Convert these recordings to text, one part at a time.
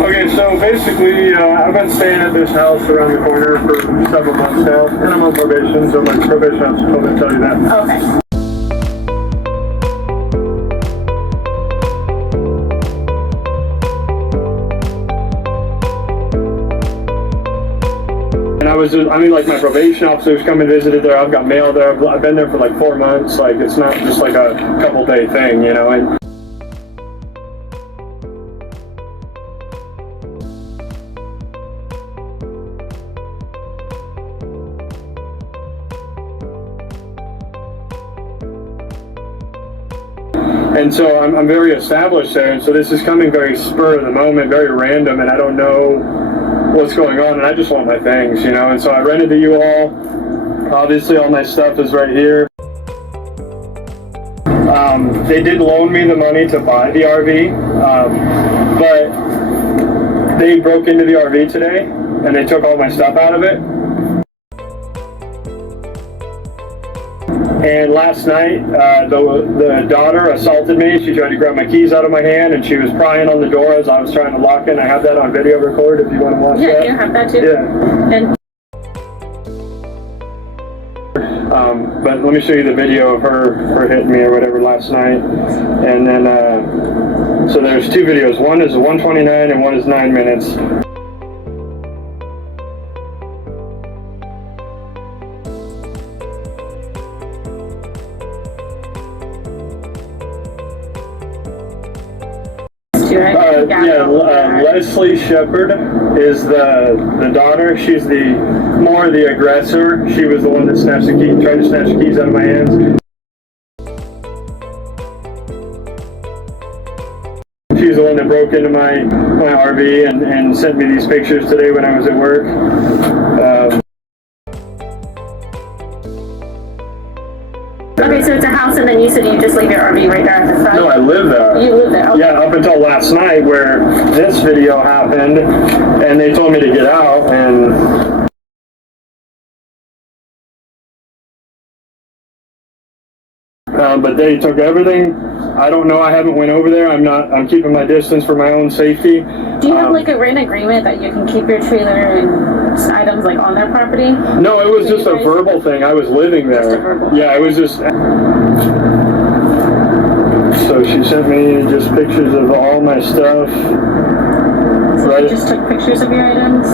Okay, so basically, I've been staying at this house around the corner for several months now, and I'm on probation, so my probation officer told me to tell you that. Okay. And like my probation officer's come and visited there. I've got mail there. I've been there for like 4 months. Like, it's not just like a couple day thing, you know. And so I'm very established there, and so this is coming very spur of the moment, very random, and I don't know what's going on, and I just want my things, you know. And so I rented the U-Haul. Obviously all my stuff is right here. They did loan me the money to buy the RV, but they broke into the RV today, and they took all my stuff out of it. And last night, the daughter assaulted me. She tried to grab my keys out of my hand, and she was prying on the door as I was trying to lock it. I have that on video record if you want to watch that. Yeah, you have that too. Yeah. And but let me show you the video of her hitting me or whatever last night. And then, so there's two videos. One is 1:29 and one is 9 minutes. Leslie Shepard is the daughter. She's the aggressor. She was the one that snatched the key, tried to snatch the keys out of my hands. She's the one that broke into my RV and sent me these pictures today when I was at work. Okay, so it's a house, and then you said you just leave your RV right there at the front? No, I live there. You live there? Okay. Yeah, up until last night where this video happened, and they told me to get out, and but they took everything. I don't know. I haven't went over there. I'm keeping my distance for my own safety. Do you have like a written agreement that you can keep your trailer and items like on their property? No, it was just a verbal thing. I was living there. Just a verbal yeah, it was just. So she sent me just pictures of all my stuff. So right. You just took pictures of your items?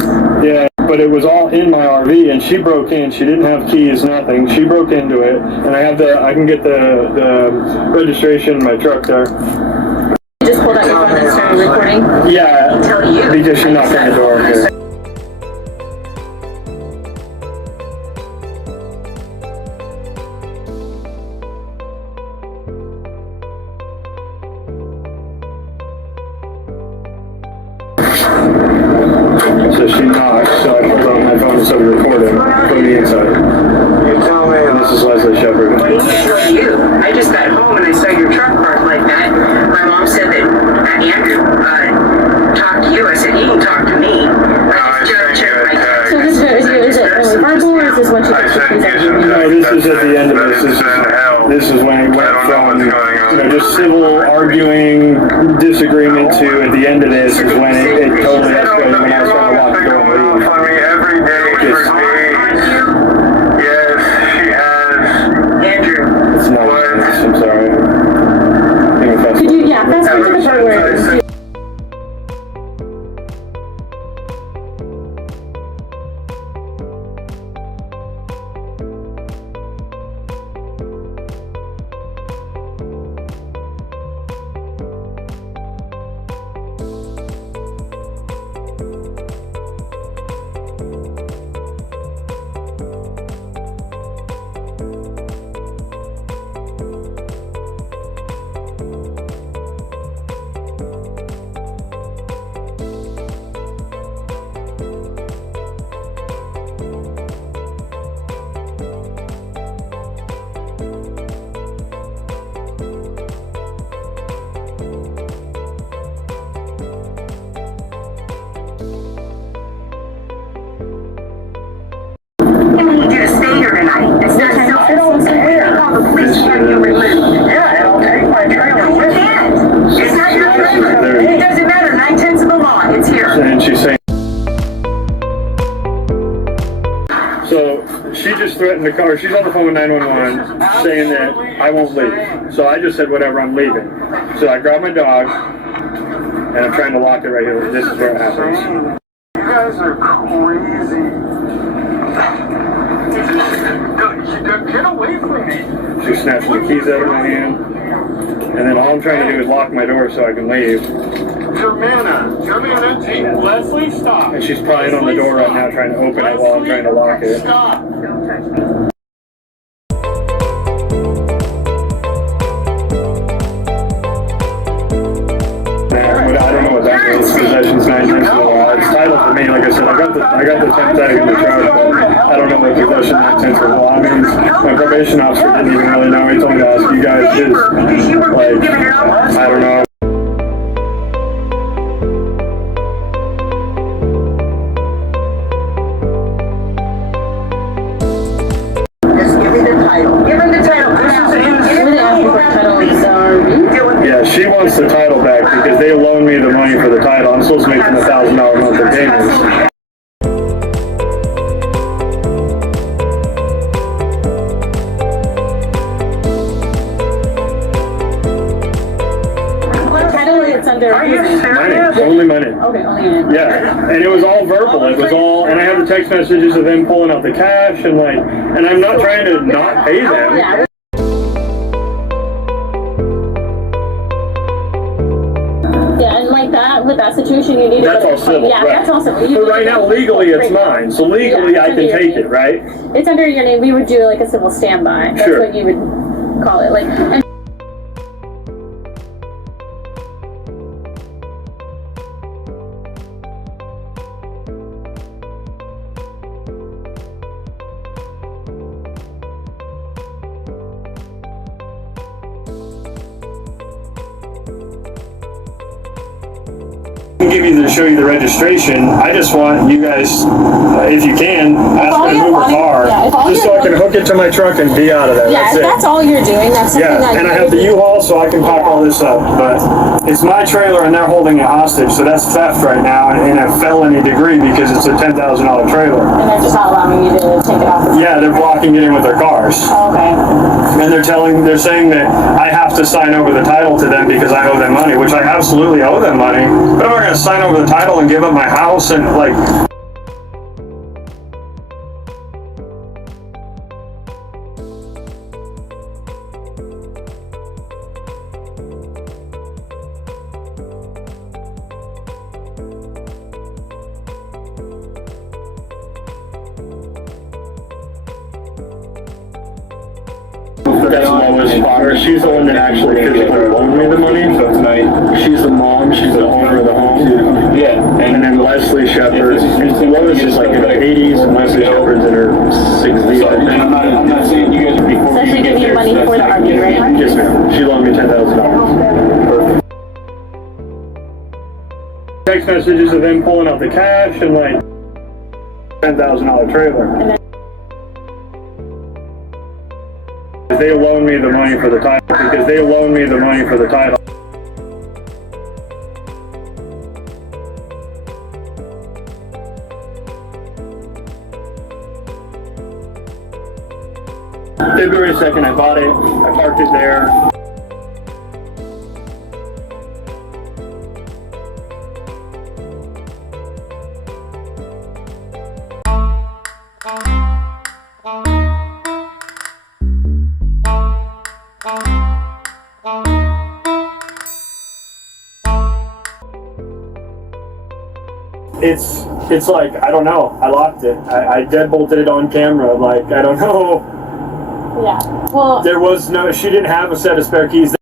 Yeah. But it was all in my RV, and she broke in. She didn't have keys, nothing. She broke into it, and I can get the registration in my truck there. You just pulled out your phone and started recording? Yeah, because she knocked on the door here. So she knocked, so I pulled out my phone and started recording from the inside. You tell me. And this is Leslie Shepard. Well, you. I just got home and I saw your truck parked like that. My mom said that Andrew talked to you. I said, he can talk to me. So is it verbal, or is this when she took pictures of you? No, this is at the end of this. This is when it went from just civil arguing, disagreement to at the end of this is when it totally escalated when I was trying to lock the door and leave. On me every day for days. Yes, she has. Andrew. It's not. I'm sorry. Could you, fast forward to the part where in the car. She's on the phone with 911 saying that I won't leave. So I just said, whatever, I'm leaving. So I grabbed my dog, and I'm trying to lock it right here. This is where it happens. You guys are crazy. Get away from me. She snatched the keys out of my hand. And then all I'm trying to do is lock my door so I can leave. Germana, hey, Leslie, stop. And she's prying on the door right now trying to open it while I'm trying to lock it. Stop. Don't touch me. I don't know what that means. Possession's 9 times the law. It's titled for me. Like I said, I got the temp tag in the truck, but I don't know what possession 9 times the law means. My probation officer didn't even really know. He told me to ask you guys his. Like, I don't know. Just give me the title. Give her the title. Really asking for title, Yeah, she wants the title back because they loaned me the money for the title. I'm supposed to make them $1,000 monthly payments. it's under. Money, only money. Okay, only. Yeah, and it was all verbal. It was all, and I have the text messages of them pulling out the cash and like, and I'm not trying to not pay them. Yeah. Yeah, and like that, with that situation, you need to. That's all civil. Yeah, right. that's all civil. So right now, legally, it's mine. So legally, Yeah, I can take it, right? It's under your name. We would do like a civil standby. That's Sure. what you would call it. Like. And I can give you to show you the registration. I just want you guys, if you can, ask me to move a car, just so I can hook it to my truck and be out of there. yeah, That's if it. that's all you're doing, that's something Yeah, that and I you have the would- U-Haul, so I can pack all this up. But it's my trailer, and they're holding it hostage, so that's theft right now, in a felony degree because it's a $10,000 trailer. And they're just not allowing you to take it off. Yeah, they're blocking it in with their cars. Okay. And they're saying that I have to sign over the title to them because I owe them money, which I absolutely owe them money. But I'm not going to sign over the title and give up my house and like. That's Lois' daughter. She's the one that actually physically loaned me the money. So tonight, she's the mom. She's the owner of the home. Yeah. And then Leslie Shepherd. And Lois is like in her 80s, and Leslie Shepherd's in her 60s. And I'm not saying you guys before. So she gave you money for the RV, right? Yes, ma'am. She loaned me $10,000. Text messages of them pulling out the cash and like $10,000 trailer. They loaned me the money for the title because they loaned me the money for the title. February 2nd, I bought it. I parked it there. It's like, I don't know. I locked it. I deadbolted it on camera. Like, I don't know. Yeah. Well. There was no, she didn't have a set of spare keys.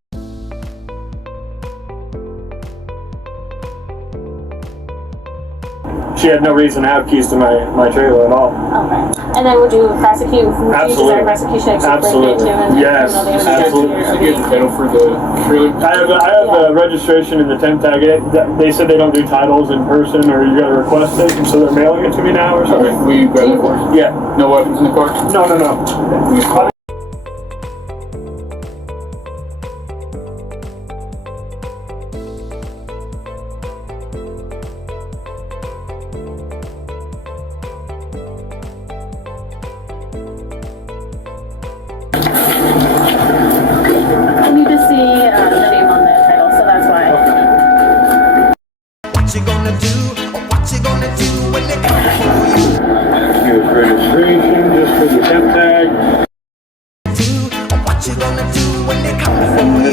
She had no reason to have keys to my trailer at all. Okay. And then would you prosecute? Would you Absolutely. desire prosecution? Absolutely. Yes. Absolutely. Did you get the title for the trailer? I have the registration and the temp tag. They said they don't do titles in person, or you gotta request it, and so they're mailing it to me now or something. Okay, will you grab the car? Yeah. No weapons in the car? No.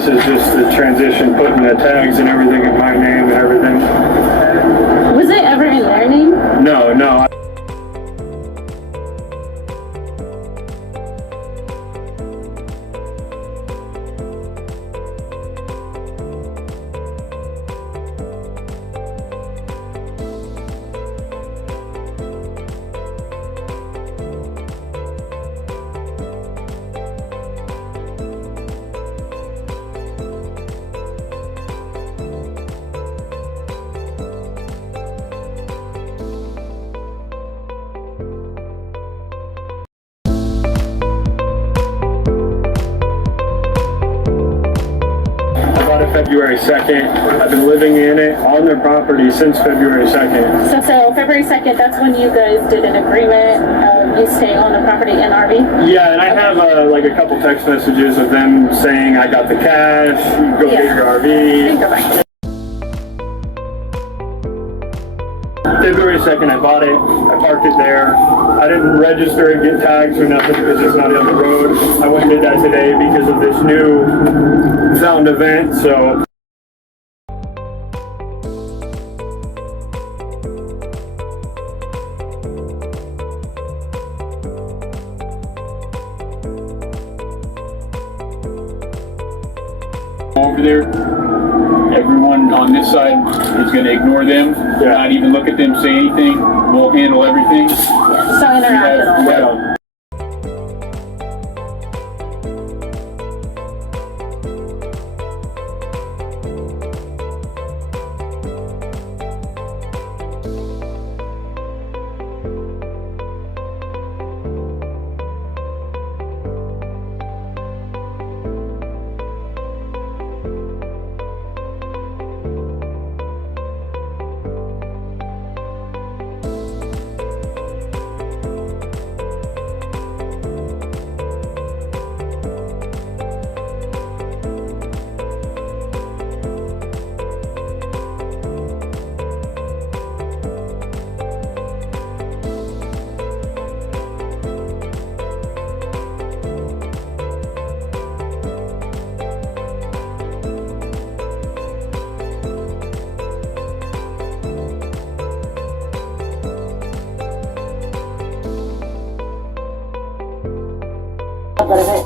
this is just the transition, putting the tags and everything in my name and everything. Was it ever in their name? No, no. February 2nd. I've been living in it on their property since February 2nd. So February 2nd, that's when you guys did an agreement of you staying on the property in RV? Yeah, and I have like a couple text messages of them saying I got the cash, go get your RV. February 2nd, I bought it. I parked it there. I didn't register and get tags or nothing because it's not on the road. I went and did that today because of this new sound event, so. Over there, everyone on this side is going to ignore them, not even look at them, say anything. We'll handle everything. Yeah, so interact at all.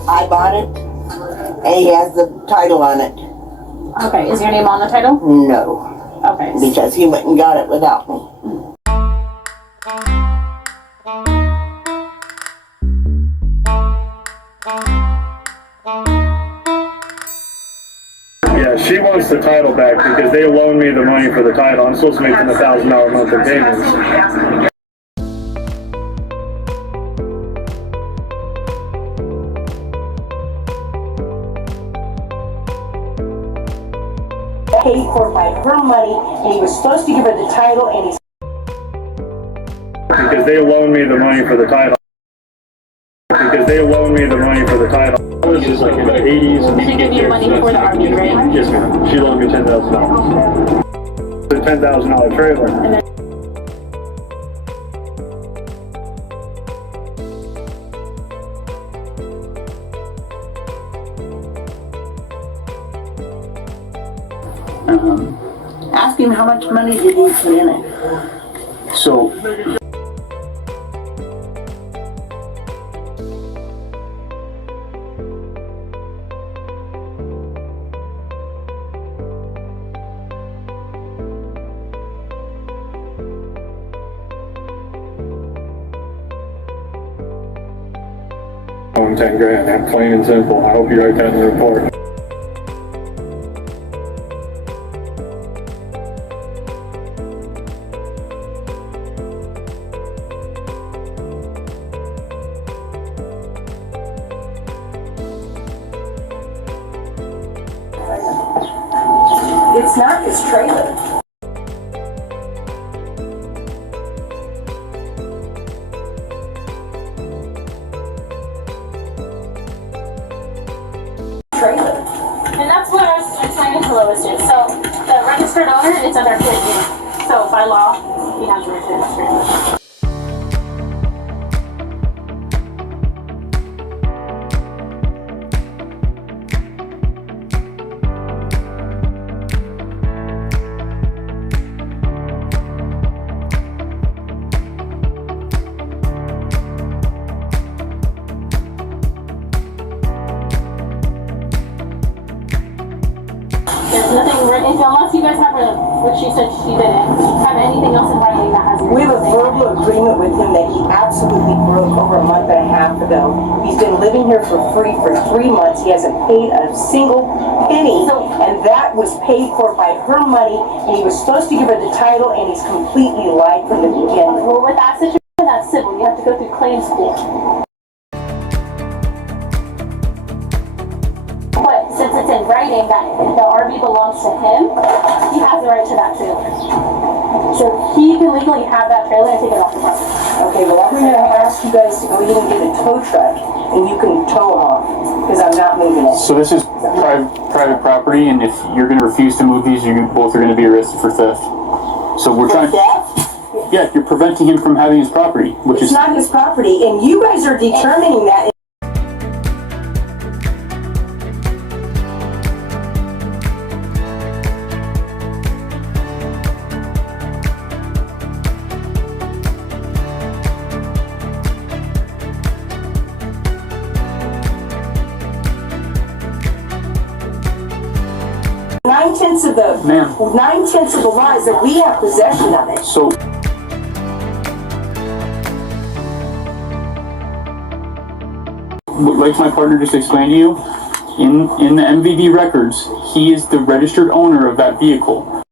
I bought it, and he has the title on it. Okay, is your name on the title? No, Okay. because he went and got it without me. Yeah, she wants the title back because they loaned me the money for the title. I'm supposed to make them $1,000 monthly payments. Paid for by her money, and he was supposed to give her the title, and he's because they loaned me the money for the title. Because they loaned me the money for the title. This is like in the 80s. Did they give you money for the RV, right? Yes, ma'am. She loaned me $10,000. The $10,000 trailer. Ask him how much money did he put in it. So, $10 grand, I'm plain and simple. I hope you write that in the report. it's not his trailer. And that's what I was explaining to Lois too. So the registered owner, it's under his name. So by law, he has to register it. There's nothing written, unless you guys have which she said she didn't, have anything else in writing that has. We have a verbal agreement with him that he absolutely broke over a month and a half ago. He's been living here for free for 3 months. He hasn't paid a single penny, and that was paid for by her money, and he was supposed to give her the title, and he's completely lied from the beginning. Well, with that situation, that's civil. You have to go through claims court. But since it's in writing that the RV belongs to him, he has the right to that trailer. So he can legally have that trailer and take it off the property. Okay, well, I'm going to ask you guys to go ahead and get a tow truck, and you can tow him off, because I'm not moving it. So this is private property, and if you're going to refuse to move these, you both are going to be arrested for theft. So we're trying. Theft? Yeah, you're preventing him from having his property, which It's is not his property, and you guys are determining that. Ma'am. 9/10 of the law is that we have possession of it. so. Like my partner just explained to you, in the MVD records, he is the registered owner of that vehicle.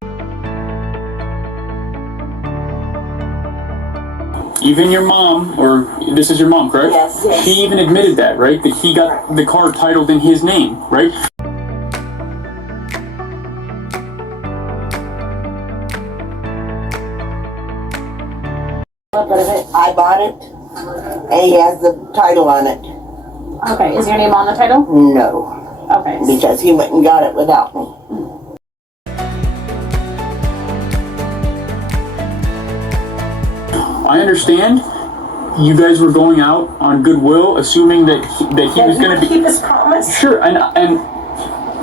Even your mom, or this is your mom, correct? Yes. She even admitted that, right? That he got the car titled in his name, right? I bought it, and he has the title on it. Okay, is your name on the title? No, Okay. because he went and got it without me. I understand you guys were going out on goodwill, assuming that he was going to be. Keep his promise. Sure, and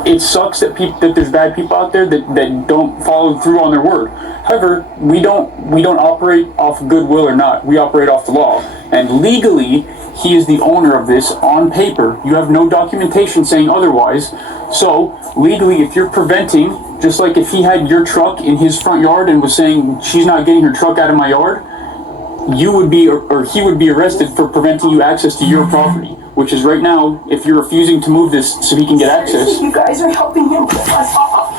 it sucks that that there's bad people out there that don't follow through on their word. However, we don't operate off goodwill or not. We operate off the law, and legally, he is the owner of this on paper. You have no documentation saying otherwise. So legally, if you're preventing, just like if he had your truck in his front yard and was saying she's not getting her truck out of my yard, you would be, or he would be arrested for preventing you access to your property, which is right now, if you're refusing to move this so he can get access. You guys are helping him pull us off.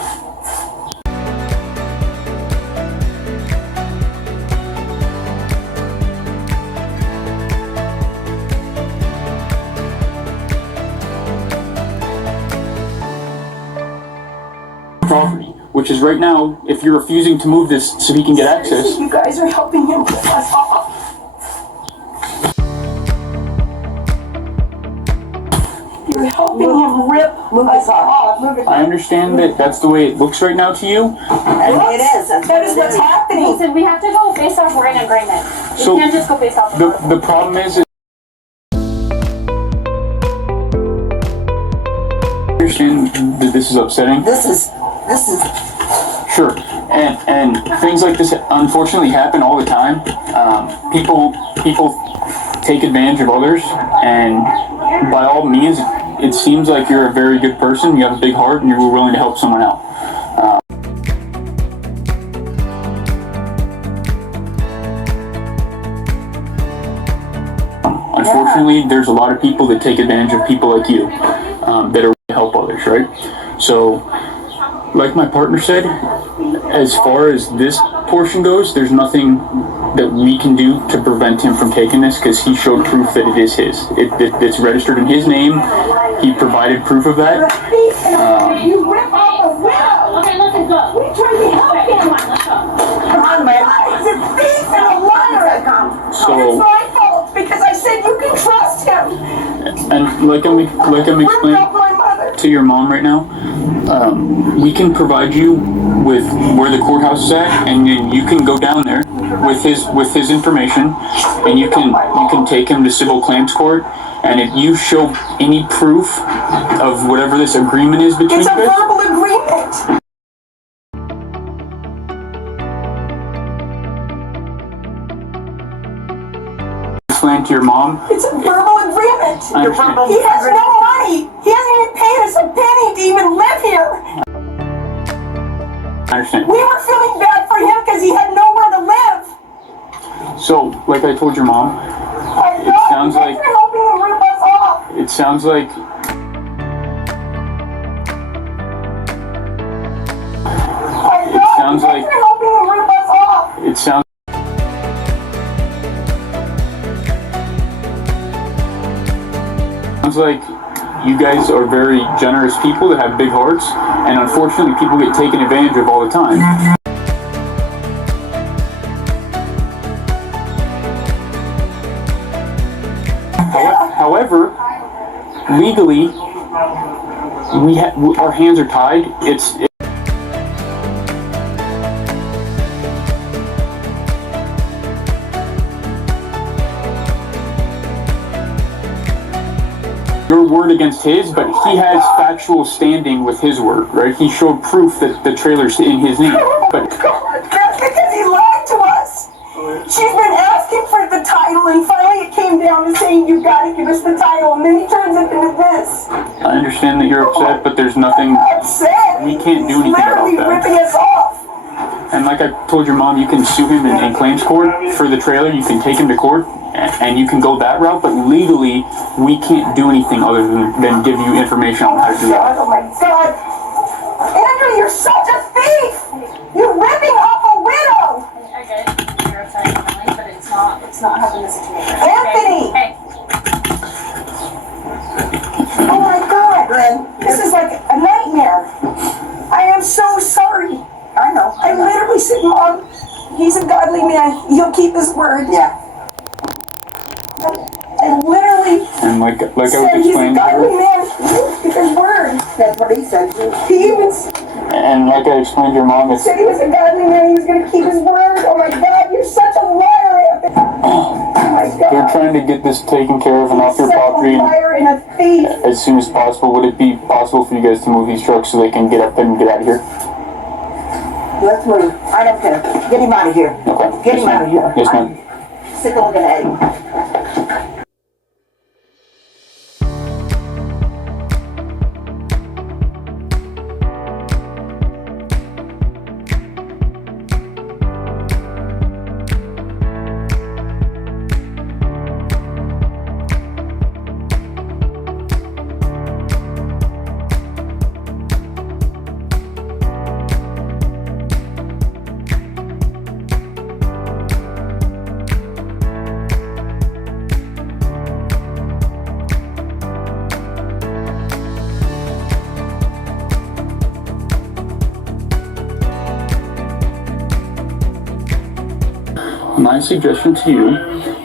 Property, which is right now, if you're refusing to move this so he can get access. You guys are helping him pull us off. You're helping him rip us off. I understand that that's the way it looks right now to you. And it is. That is what's happening. Listen, we have to go based off we're in agreement. We So, can't just go based off The problem is I understand that this is upsetting. This is, Sure, and things like this unfortunately happen all the time. People take advantage of others, and by all means, it seems like you're a very good person. You have a big heart, and you're willing to help someone out. Unfortunately, there's a lot of people that take advantage of people like you that are to help others, right? So, like my partner said, as far as this portion goes, there's nothing that we can do to prevent him from taking this because he showed proof that it is his. It's registered in his name. He provided proof of that. You rip off a widow. Okay, let's go. We try to help Okay, him. come on, let's go. Come on, man. He's a thief and a liar. So- It's my fault because I said you can trust him. And like I'm Ripped explaining off my mother. to your mom right now, we can provide you with where the courthouse is at, and then you can go down there with his information, and you can take him to civil claims court. And if you show any proof of whatever this agreement is between It's a you guys, verbal agreement. explain to your mom. It's a verbal agreement. I understand. He has no money. He hasn't even paid us a penny to even live here. I understand. We were feeling bad for him because he had nowhere to live. So, like I told your mom, it sounds like you're helping him rip us off. it sounds like You're helping him rip us off. it sounds like you guys are very generous people that have big hearts, and unfortunately people get taken advantage of all the time. However, legally, our hands are tied. Your word against his, but he has factual standing with his word, right? He showed proof that the trailer's in his name. But That's because he lied to us. She's been asking for the title, and finally it came down to saying, you gotta give us the title, and then he turns it into this. I understand that you're upset, but there's nothing. Upset. We can't do anything about He's that. literally ripping us off. And like I told your mom, you can sue him in claims court for the trailer. You can take him to court, and you can go that route. But legally, we can't do anything other than give you information on how to do that. Oh my God. Andrew, you're such a thief. You're ripping off a widow. I get it. You're upsetting family, but it's not helping the situation. Anthony! Hey. Oh my God, this is like a nightmare. I am so sorry. I know. I literally said, Mom, he's a godly man. He'll keep his word. Yeah. I literally And like I was said he's a explaining to godly her, man. He'll keep his word. That's what he said. He even and like I explained to your mom, it's said he was a godly man. He was going to keep his word. Oh my God, you're such a liar, Anthony. Oh my God. they're trying to get this taken care of and off your Such property a liar and a thief. as soon as possible. Would it be possible for you guys to move these trucks so they can get up and get out of here? Let's move. I don't care. Get him out of here. Okay. Get him out of here. Yes, ma'am. I'm sick of looking at him. My suggestion to you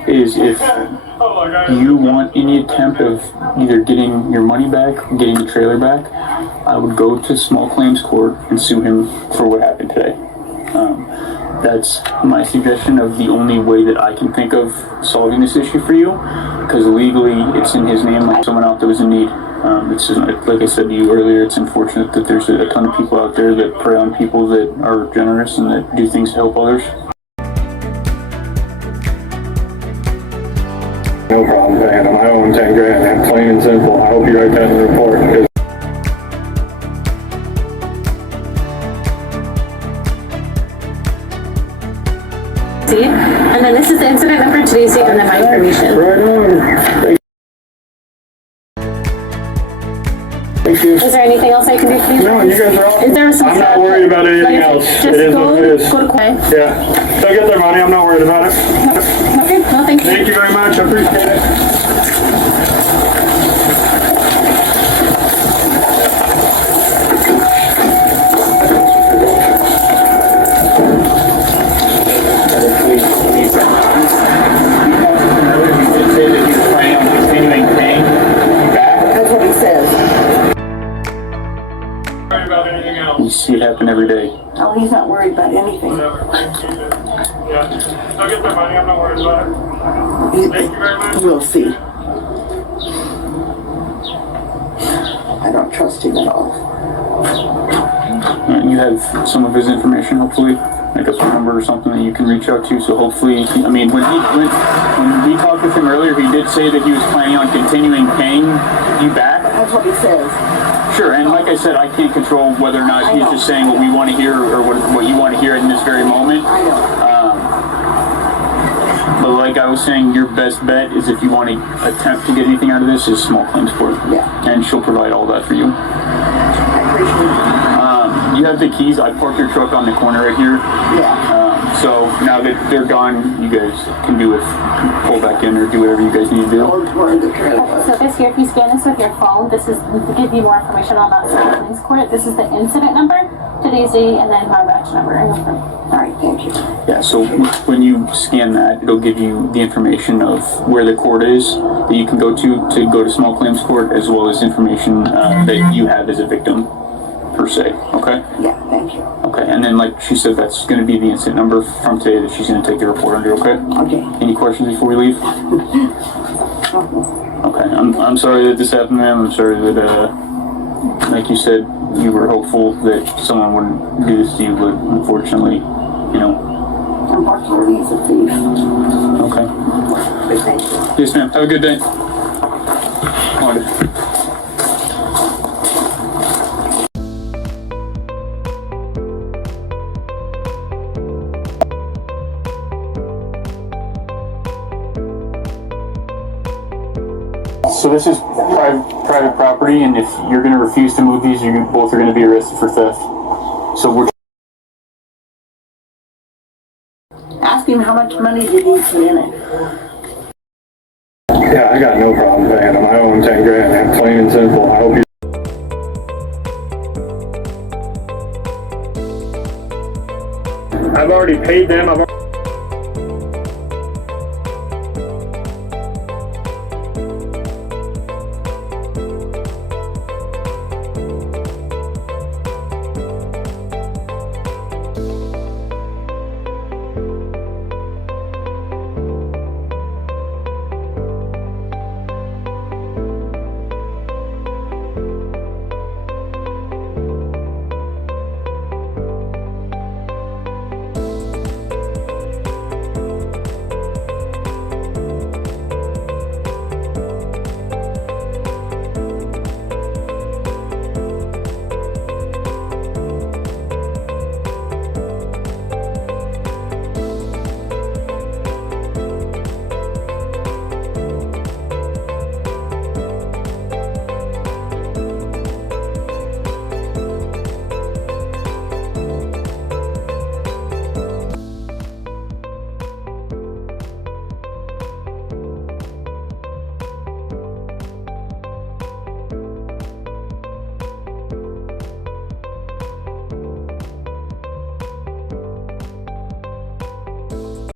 is if you want any attempt of either getting your money back or getting the trailer back, I would go to small claims court and sue him for what happened today. That's my suggestion of the only way that I can think of solving this issue for you, because legally it's in his name like someone out there was in need. It's just, like I said to you earlier, it's unfortunate that there's a ton of people out there that prey on people that are generous and that do things to help others. No problem paying him. I owe him 10 grand. Plain and simple. I hope you write that in the report. And then this is the incident number, today's date, and then my information. Right on. Thank you. Is there anything else I can do for you? No, you guys are awesome. Is there some I'm not worried about anything else. Just It is go what it is. to Coercion. Yeah. They'll get their money. I'm not worried about it. Okay, no, thank you. Thank you very much. I appreciate it. That's what he says. You see it happen every day. Oh, he's not worried about anything. Yeah. They'll get their money. I'm not worried about it. Thank you very much. We'll see. I don't trust him at all. You have some of his information, hopefully, like a phone number or something that you can reach out to. So hopefully, I mean, when we talked with him earlier, he did say that he was planning on continuing paying you back. That's what he says. Sure, and like I said, I can't control whether or not he's just saying what we want to hear or what you want to hear in this very moment. I know. But like I was saying, your best bet is if you want to attempt to get anything out of this is small claims court. Yeah. And she'll provide all that for you. I appreciate it. You have the keys. I parked your truck on the corner right here. Yeah. So now that they're gone, you guys can do it, pull back in or do whatever you guys need to do. Where the trailer. So this here, if you scan this with your phone, this is to give you more information on that small claims court. This is the incident number, today's date, and then my batch number. All right, thank you. Yeah, so when you scan that, it'll give you the information of where the court is that you can go to small claims court, as well as information that you have as a victim, per se, okay? Yeah, thank you. Okay, and then like she said, that's going to be the incident number from today that she's going to take the report under, okay? Okay. Any questions before we leave? Okay, I'm sorry that this happened, ma'am. I'm sorry that, like you said, you were hopeful that someone wouldn't do this to you, but unfortunately, you know. Unfortunately, he's a thief. Okay. But thank you. Yes, ma'am. Have a good day. So this is private property, and if you're going to refuse to move these, you both are going to be arrested for theft. So we're Ask him how much money did he put in it. Yeah, I got no problem paying them. I owe them 10 grand, man. Plain and simple. I hope you. I've already paid them.